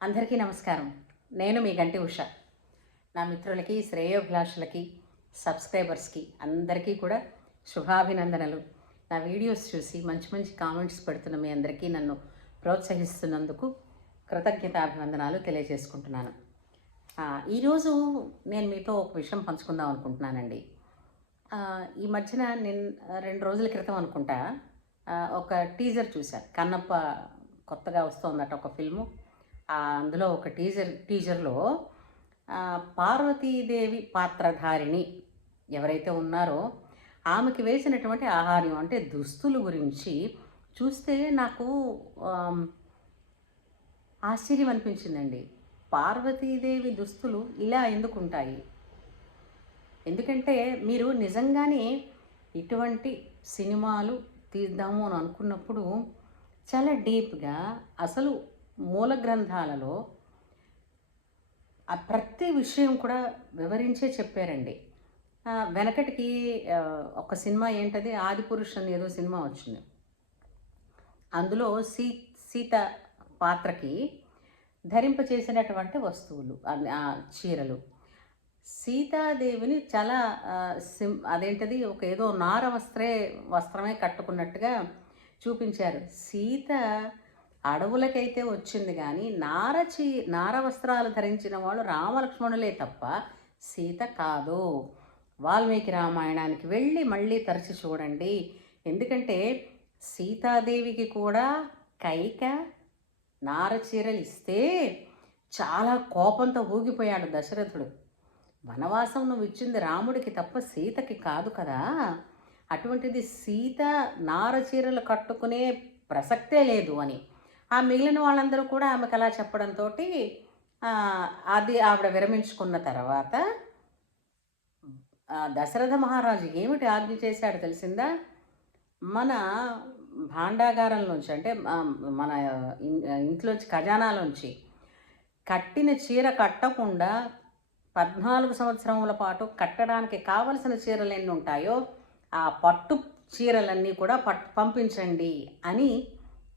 అందరికీ నమస్కారం. నేను మీ గంటి ఉష. నా మిత్రులకి, శ్రేయోభిలాషులకి, సబ్స్క్రైబర్స్కి అందరికీ కూడా శుభాభినందనలు. నా వీడియోస్ చూసి మంచి మంచి కామెంట్స్ పెడుతున్న మీ అందరికీ నన్ను ప్రోత్సహిస్తున్నందుకు కృతజ్ఞతాభివందనాలు తెలియజేసుకుంటున్నాను. ఈరోజు నేను మీతో ఒక విషయం పంచుకుందాం అనుకుంటున్నానండి. ఈ మధ్యన నేను 2 రోజుల క్రితం అనుకుంటా ఒక టీజర్ చూశాను. కన్నప్ప కొత్తగా వస్తోందట ఒక ఫిల్ము. అందులో ఒక టీజర్లో పార్వతీదేవి పాత్రధారిణి ఎవరైతే ఉన్నారో ఆమెకి వేసినటువంటి ఆహార్యం అంటే దుస్తుల గురించి చూస్తే నాకు ఆశ్చర్యం అనిపించిందండి. పార్వతీదేవి దుస్తులు ఇలా ఎందుకుంటాయి? ఎందుకంటే మీరు నిజంగానే ఇటువంటి సినిమాలు తీద్దాము అని అనుకున్నప్పుడు చాలా డీప్గా అసలు మూల గ్రంథాలలో ఆ ప్రతి విషయం కూడా వివరించే చెప్పారండి. వెనకటికి ఒక సినిమా ఏంటది, ఆదిపురుష్ అని ఏదో సినిమా వచ్చింది. అందులో సీత పాత్రకి ధరింపచేసినటువంటి వస్తువులు, చీరలు, సీతాదేవిని చాలా అదేంటది ఒక ఏదో నార వస్త్రమే కట్టుకున్నట్టుగా చూపించారు. సీత అడవులకైతే వచ్చింది కానీ నార వస్త్రాలు ధరించిన వాళ్ళు రామలక్ష్మణులే తప్ప సీత కాదు. వాల్మీకి రామాయణానికి వెళ్ళి మళ్ళీ తరచి చూడండి. ఎందుకంటే సీతాదేవికి కూడా కైక నార చీరలు ఇస్తే చాలా కోపంతో ఊగిపోయాడు దశరథుడు. వనవాసం నువ్వు ఇచ్చింది రాముడికి తప్ప సీతకి కాదు కదా, అటువంటిది సీత నార చీరలు కట్టుకునే ప్రసక్తే లేదు అని మిగిలిన వాళ్ళందరూ కూడా ఆమెకు అలా చెప్పడంతో అది ఆవిడ విరమించుకున్న తర్వాత దశరథ మహారాజు ఏమిటి ఆజ్ఞ చేశాడు తెలిసిందా? మన భాండాగారంలోంచి అంటే మన ఇంట్లోంచి ఖజానాలోంచి కట్టిన చీర కట్టకుండా 14 సంవత్సరముల పాటు కట్టడానికి కావలసిన చీరలు ఎన్ని ఉంటాయో ఆ పట్టు చీరలన్నీ కూడా పంపించండి అని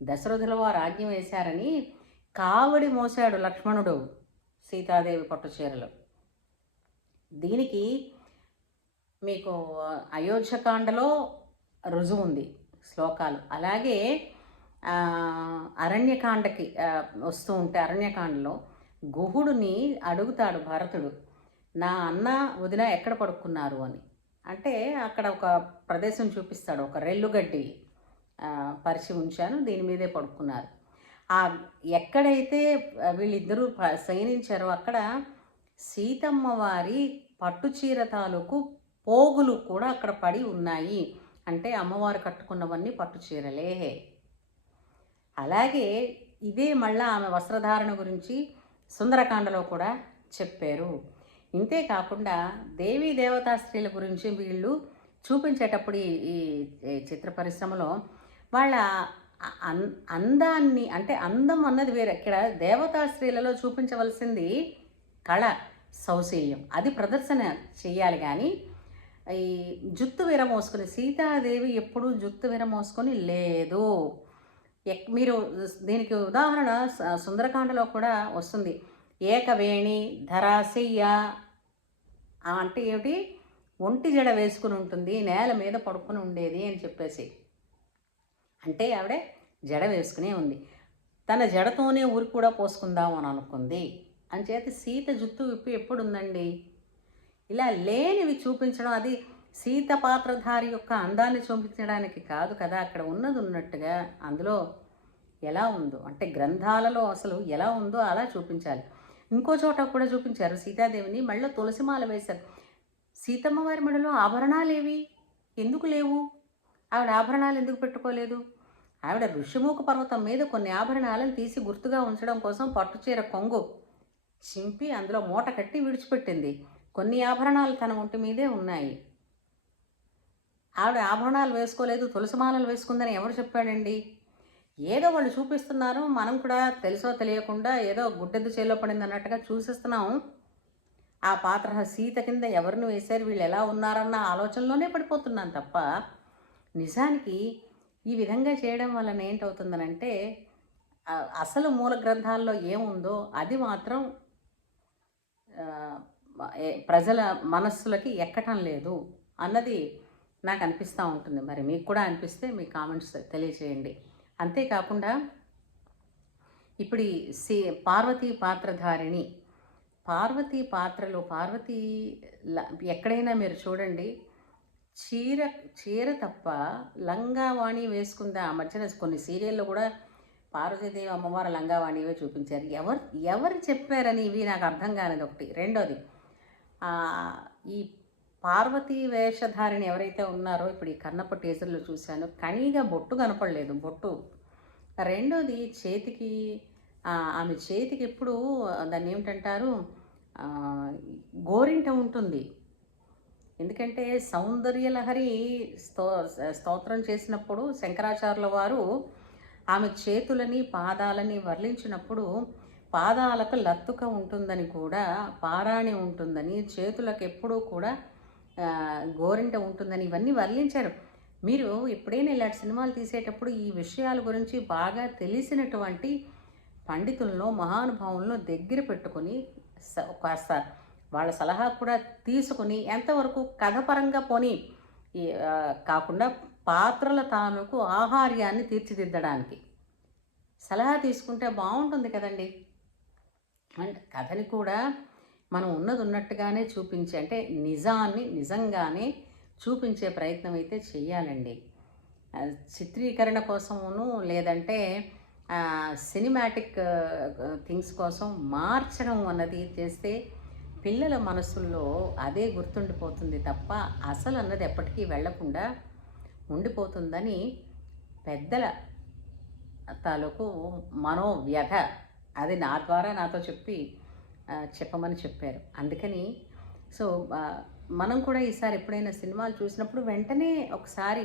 దశరథుల వారు ఆజ్ఞ వేశారని కావడి మోసాడు లక్ష్మణుడు సీతాదేవి పట్టు చీరలు. దీనికి మీకు అయోధ్యకాండలో రుజువు ఉంది, శ్లోకాలు. అలాగే అరణ్యకాండకి వస్తూ ఉంటే అరణ్యకాండలో గుహుడిని అడుగుతాడు భరతుడు, నా అన్న వదిన ఎక్కడ పడుకున్నారు అని. అంటే అక్కడ ఒక ప్రదేశం చూపిస్తాడు, ఒక రెల్లుగడ్డి పరిచి ఉంచాను, దీని మీదే పడుకున్నారు. ఎక్కడైతే వీళ్ళిద్దరూ శయనించారో అక్కడ సీతమ్మ వారి పట్టుచీర తాలూకు పోగులు కూడా అక్కడ పడి ఉన్నాయి. అంటే అమ్మవారు కట్టుకున్నవన్నీ పట్టుచీరలే. అలాగే ఇదే మళ్ళా ఆమె వస్త్రధారణ గురించి సుందరకాండలో కూడా చెప్పారు. ఇంతే కాకుండా దేవీ దేవతా స్త్రీల గురించి వీళ్ళు చూపించేటప్పుడు ఈ చిత్ర పరిశ్రమలో వాళ్ళ అందాన్ని, అంటే అందం అన్నది వేరే, ఇక్కడ దేవతా స్త్రీలలో చూపించవలసింది కళ, సౌశల్యం, అది ప్రదర్శన చేయాలి. కానీ ఈ జుత్తు విరమోసుకొని సీతాదేవి ఎప్పుడూ జుత్తు విరమోసుకొని లేదు. మీరు దీనికి ఉదాహరణ సుందరకాండలో కూడా వస్తుంది. ఏకవేణి ధరాశయ్య అంటే ఏమిటి, ఒంటి జడ వేసుకుని ఉంటుంది, నేల మీద పడుకుని ఉండేది అని చెప్పేసి. అంటే ఆవిడ జడ వేసుకునే ఉంది, తన జడతోనే ఊరి కూడా పోసుకుందాం అని అనుకుంది. అంచేత సీత జుత్తు విప్పి ఎప్పుడుందండి? ఇలా లేనివి చూపించడం అది సీత పాత్రధారి యొక్క అందాన్ని చూపించడానికి కాదు కదా. అక్కడ ఉన్నది ఉన్నట్టుగా అందులో ఎలా ఉందో, అంటే గ్రంథాలలో అసలు ఎలా ఉందో అలా చూపించాలి. ఇంకో చోట కూడా చూపించారు సీతాదేవిని, మళ్ళీ తులసిమాల వేశారు. సీతమ్మ వారి మెడలో ఆభరణాలు ఏవి, ఎందుకు లేవు? ఆవిడ ఆభరణాలు ఎందుకు పెట్టుకోలేదు? ఆవిడ ఋషిముఖ పర్వతం మీద కొన్ని ఆభరణాలను తీసి గుర్తుగా ఉంచడం కోసం పట్టుచీర కొంగు చింపి అందులో మూట కట్టి విడిచిపెట్టింది. కొన్ని ఆభరణాలు తన ఒంటి మీదే ఉన్నాయి. ఆవిడ ఆభరణాలు వేసుకోలేదు, తులసిమాలలు వేసుకుందని ఎవరు చెప్పాడండి? ఏదో వాళ్ళు చూపిస్తున్నారు, మనం కూడా తెలుసో తెలియకుండా ఏదో గుడ్డెద్దు చేలో పడింది అన్నట్టుగా చూసిస్తున్నాం. ఆ పాత్ర సీత కింద ఎవరిని వేశారు, వీళ్ళు ఎలా ఉన్నారన్న ఆలోచనలోనే పడిపోతున్నాను తప్ప నిజానికి ఈ విధంగా చేయడం వలన ఏంటవుతుందనంటే అసలు మూల గ్రంథాల్లో ఏముందో అది మాత్రం ప్రజల మనస్సులకి ఎక్కటం లేదు అన్నది నాకు అనిపిస్తూ ఉంటుంది. మరి మీకు కూడా అనిపిస్తే మీ కామెంట్స్ తెలియచేయండి. అంతేకాకుండా ఇప్పుడు ఈ పార్వతీ పాత్రధారిణి, పార్వతీ పాత్రలో పార్వతీ ఎక్కడైనా మీరు చూడండి, చీర చీర తప్ప లంగావాణి వేసుకుందా. ఆ మధ్యన కొన్ని సీరియల్లో కూడా పార్వతీదేవి అమ్మవారు లంగావాణివే చూపించారు. ఎవరు చెప్పారని ఇవి నాకు అర్థం కానిది ఒకటి. రెండోది, ఈ పార్వతీ వేషధారిని ఎవరైతే ఉన్నారో ఇప్పుడు ఈ కన్నప్ప టీజర్లో చూశాను, కనీగా బొట్టు కనపడలేదు. బొట్టు. రెండోది, చేతికి ఆమె చేతికి ఎప్పుడు దాన్ని ఏమిటంటారు, గోరింట ఉంటుంది. ఎందుకంటే సౌందర్యలహరి స్తోత్రం చేసినప్పుడు శంకరాచార్యుల వారు ఆమె చేతులని పాదాలని వర్ణించినప్పుడు పాదాలకు లత్తుక ఉంటుందని కూడా, పారాణి ఉంటుందని, చేతులకు ఎప్పుడూ కూడా గోరింట ఉంటుందని ఇవన్నీ వర్ణించారు. మీరు ఎప్పుడైనా ఇలాంటి సినిమాలు తీసేటప్పుడు ఈ విషయాల గురించి బాగా తెలిసినటువంటి పండితులను, మహానుభావులను దగ్గర పెట్టుకొని కాస్త వాళ్ళ సలహా కూడా తీసుకుని, ఎంతవరకు కథపరంగా పోనీ కాకుండా పాత్రల తాలూకు ఆహార్యాన్ని తీర్చిదిద్దడానికి సలహా తీసుకుంటే బాగుంటుంది కదండి. అండ్ కథని కూడా మనం ఉన్నది ఉన్నట్టుగానే చూపించి, అంటే నిజాన్ని నిజంగానే చూపించే ప్రయత్నం అయితే చెయ్యాలండి. చిత్రీకరణ కోసమును లేదంటే సినిమాటిక్ థింగ్స్ కోసం మార్చడం అన్నది చేస్తే పిల్లల మనసుల్లో అదే గుర్తుండిపోతుంది తప్ప అసలు అన్నది ఎప్పటికీ వెళ్లకుండా ఉండిపోతుందని పెద్దల తాలూకు మనోవ్యధ. అది నా ద్వారా నాతో చెప్పమని చెప్పారు. అందుకని సో మనం కూడా ఈసారి ఎప్పుడైనా సినిమాలు చూసినప్పుడు వెంటనే ఒకసారి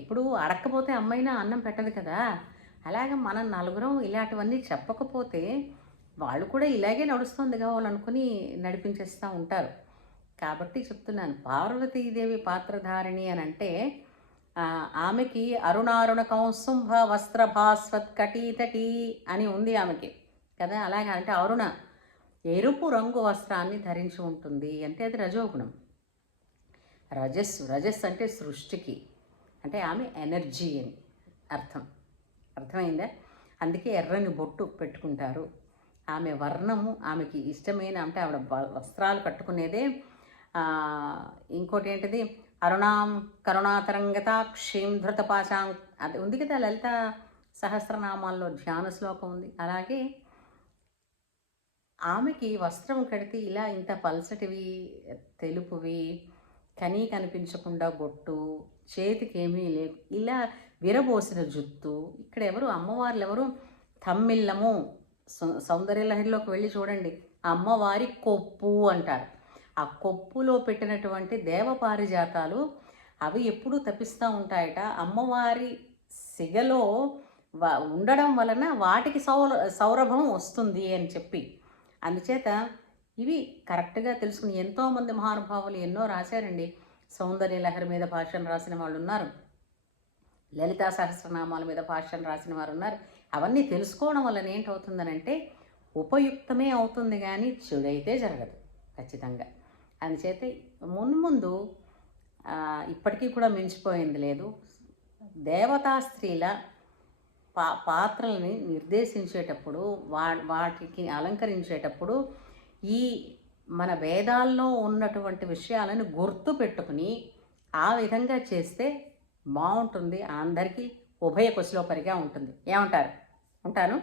ఇప్పుడు అడక్కపోతే అమ్మైనా అన్నం పెట్టదు కదా, అలాగే మనం నలుగురం ఇలాంటివన్నీ చెప్పకపోతే వాళ్ళు కూడా ఇలాగే నడుస్తుంది కావాలనుకుని నడిపించేస్తూ ఉంటారు. కాబట్టి చెప్తున్నాను, పార్వతీదేవి పాత్రధారిణి అని అంటే ఆమెకి అరుణారుణ కౌంసుంభ వస్త్రభాస్వత్ కటీతటీ అని ఉంది ఆమెకి కదా. అలాగే అంటే అరుణ ఎరుపు రంగు వస్త్రాన్ని ధరించి ఉంటుంది అంటే అది రజోగుణం. రజస్సు అంటే సృష్టికి, అంటే ఆమె ఎనర్జీ అని అర్థమైందా. అందుకే ఎర్రని బొట్టు పెట్టుకుంటారు. ఆమె వర్ణము, ఆమెకి ఇష్టమైన, అంటే ఆవిడ వస్త్రాలు కట్టుకునేదే. ఇంకోటి ఏంటిది, అరుణాం కరుణాతరంగతాక్షీం ధృతపాశాం, అది ఉంది కదా లలిత సహస్రనామాల్లో ధ్యాన శ్లోకం ఉంది. అలాగే ఆమెకి వస్త్రం కడితే ఇలా ఇంత పల్సటివి, తెలుపువి, కనిపించకుండా బొట్టు, చేతికి ఏమీ లేవు, ఇలా విరబోసిన జుత్తు. ఇక్కడ అమ్మవార్లు ఎవరు, తమ్మిళ్ళము. సౌందర్యలహరిలోకి వెళ్ళి చూడండి, అమ్మవారి కొప్పు అంటారు. ఆ కొప్పులో పెట్టినటువంటి దేవపారిజాతాలు అవి ఎప్పుడూ తప్పిస్తూ ఉంటాయట. అమ్మవారి సిగలో ఉండడం వలన వాటికి సౌరభం వస్తుంది అని చెప్పి, అందుచేత ఇవి కరెక్ట్గా తెలుసుకుని ఎంతోమంది మహానుభావులు ఎన్నో రాశారండి. సౌందర్యలహరి మీద భాష్యం రాసిన వాళ్ళు ఉన్నారు, లలితా సహస్రనామాల మీద భాష్యం రాసిన వారు ఉన్నారు. అవన్నీ తెలుసుకోవడం వలన ఏంటవుతుందనంటే ఉపయుక్తమే అవుతుంది, కానీ చెడైతే జరగదు ఖచ్చితంగా. అందుచేత మున్ముందు ఇప్పటికీ కూడా మించిపోయింది లేదు. దేవతా స్త్రీల పాత్రల్ని నిర్దేశించేటప్పుడు, వాటికి అలంకరించేటప్పుడు ఈ మన వేదాల్లో ఉన్నటువంటి విషయాలను గుర్తు పెట్టుకుని ఆ విధంగా చేస్తే బాగుంటుంది. అందరికీ ఉభయ కుశలోపరిగా ఉంటుంది. ఏమంటారు? ఉంటాను.